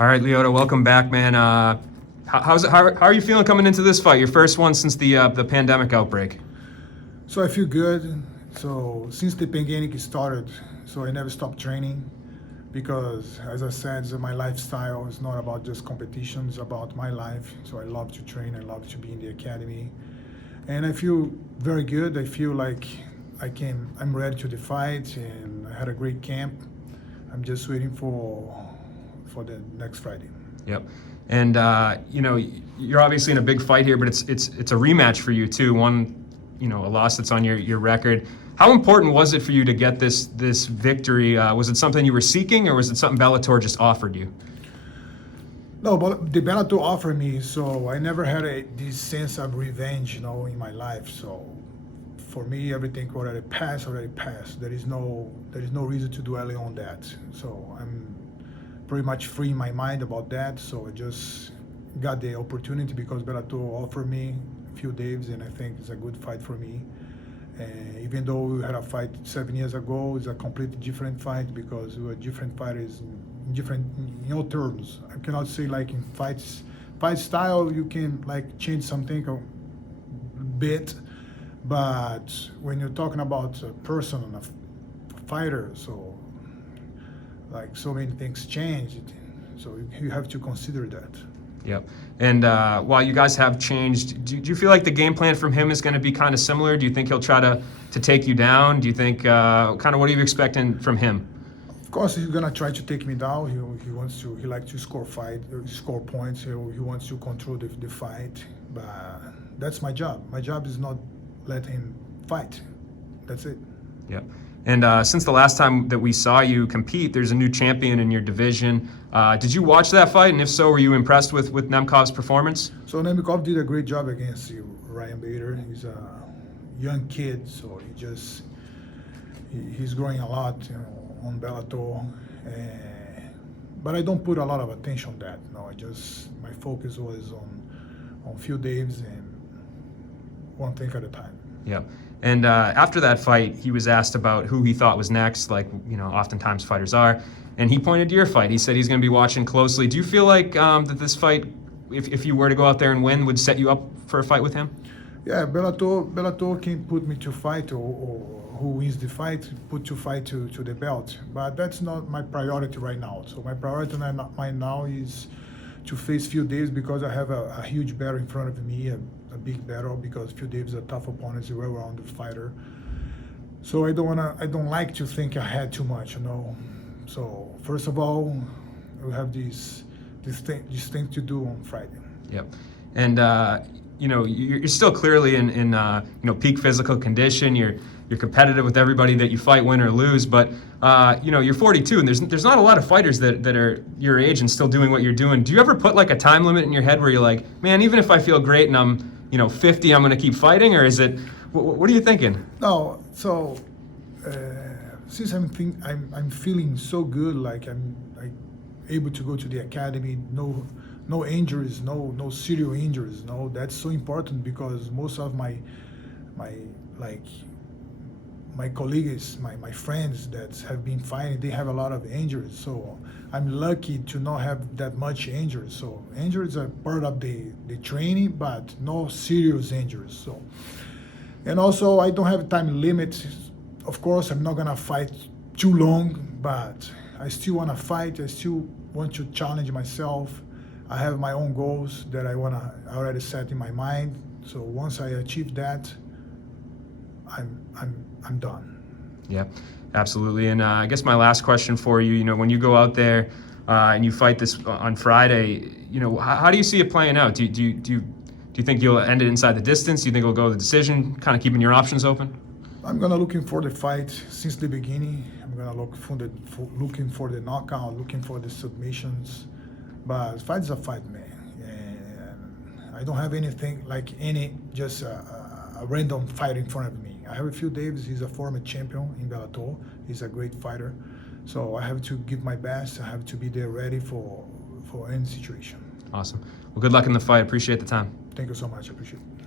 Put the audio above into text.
All right, Lyoto, welcome back, man. How are you feeling coming into this fight? Your first one since the pandemic outbreak. So I feel good. So since the pandemic started, so I never stopped training because, as I said, my lifestyle is not about just competition, it's about my life. So I love to train, I love to be in the academy. And I feel very good. I feel like I'm ready to the fight, and I had a great camp. I'm just waiting for the next Friday. Yep. And you're obviously in a big fight here, but it's a rematch for you too. One, a loss that's on your record. How important was it for you to get this victory? Was it something you were seeking, or was it something Bellator just offered you? No, but the Bellator offered me, so I never had this sense of revenge, in my life. So for me, everything already passed. There is no reason to dwell on that. So I'm pretty much free in my mind about that. So I just got the opportunity because Bellator offered me a few days, and I think it's a good fight for me. Even though we had a fight 7 years ago, it's a completely different fight because we were different fighters in all terms. I cannot say like in fight style you can like change something a bit, but when you're talking about a person and a fighter, so like so many things change. So you have to consider that. Yep. And while you guys have changed, do you feel like the game plan from him is going to be kind of similar? Do you think he'll try to take you down? Do you think kind of what are you expecting from him? Of course, he's gonna try to take me down. He likes to score points. He wants to control the fight. But that's my job. My job is not let him fight. That's it. Yep. And since the last time that we saw you compete, there's a new champion in your division. Did you watch that fight? And if so, were you impressed with Nemkov's performance? So Nemkov did a great job against Ryan Bader. He's a young kid, so he's growing a lot on Bellator. But I don't put a lot of attention on that. No, my focus was on few days and one thing at a time. Yeah. And after that fight, he was asked about who he thought was next, like, oftentimes fighters are. And he pointed to your fight. He said he's going to be watching closely. Do you feel like that this fight, if you were to go out there and win, would set you up for a fight with him? Yeah, Bellator can put me to fight, or who wins the fight, put to fight to the belt. But that's not my priority right now. So my priority right now is to face few days because I have a huge battle in front of me, a big battle, because few days are tough opponents, a well-rounded fighter. So I don't like to think ahead too much, So first of all, we have this thing to do on Friday. Yep. And you're still clearly in peak physical condition. You're competitive with everybody that you fight, win or lose. But you're 42, and there's not a lot of fighters that are your age and still doing what you're doing. Do you ever put like a time limit in your head where you're like, man, even if I feel great and I'm 50, I'm going to keep fighting, or is it? What are you thinking? No, so since I'm feeling so good, like I'm able to go to the academy, no injuries, no serious injuries. No, that's so important because most of my colleagues, my friends that have been fighting, they have a lot of injuries. So I'm lucky to not have that much injuries. So injuries are part of the training, but no serious injuries. So, and also I don't have a time limit. Of course, I'm not gonna fight too long, but I still wanna fight. I still want to challenge myself. I have my own goals that I already set in my mind. So once I achieve that, I'm done. Yeah, absolutely. And I guess my last question for you, when you go out there and you fight this on Friday, how do you see it playing out? Do you think you'll end it inside the distance? Do you think it'll go to the decision, kind of keeping your options open? I'm gonna looking for the fight since the beginning. I'm gonna looking for the knockout, looking for the submissions. But fight is a fight, man. And I don't have anything like just a random fight in front of me. I have a few days. He's a former champion in Bellator. He's a great fighter. So I have to give my best. I have to be there ready for any situation. Awesome. Well, good luck in the fight. Appreciate the time. Thank you so much. I appreciate it.